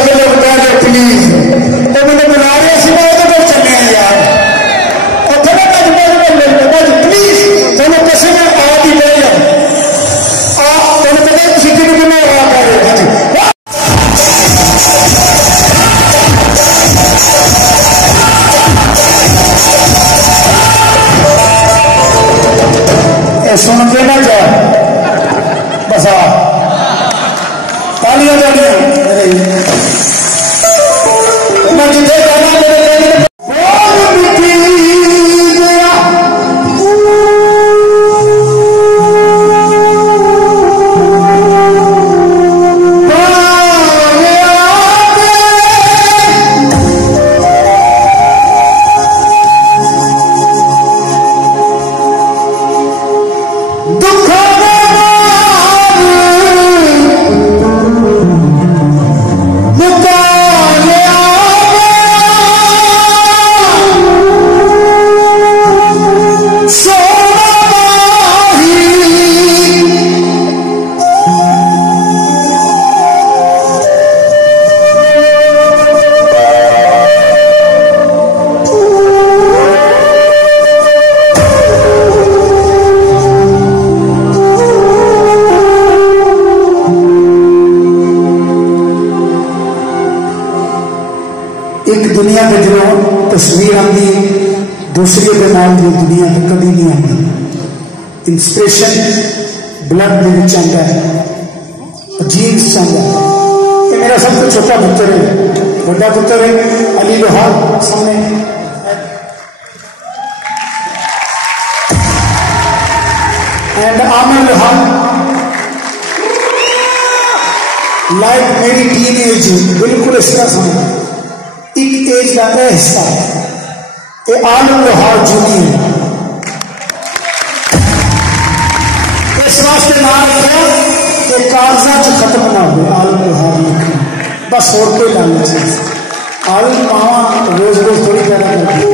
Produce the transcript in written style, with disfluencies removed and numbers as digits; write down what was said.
सब लोग कह दो प्लीज, तो मैंने बुला रहे सी मैं तो चले यार प्लीज तेन कसम आ दी ले तेन पता तुम कि मैं आ कर रहे सुन के ना जा बस आ तालियां तालियां मैं जिथे जाना मेरे दुनिया में जो तस्वीर आती दूसरी के नाम की दुनिया में कभी नहीं आती। इंस्पिरेशन ब्लड में आता है, जीन्स आता है। ये मेरा सबसे छोटा पुत्र है, बड़ा पुत्र है अली लोहार सामने एंड आमन लोहार लाइक मेरी टीन एज बिल्कुल इस तरह समझ एक एज का हिस्सा ये आलम लोहार जूनियर इस वास्ते नाम रखा कि कागजा च खत्म ना हो आलम लोहार लिखना बस और कोई लालच नहीं। आलम मावा रोज रोज थोड़ी पैदा करती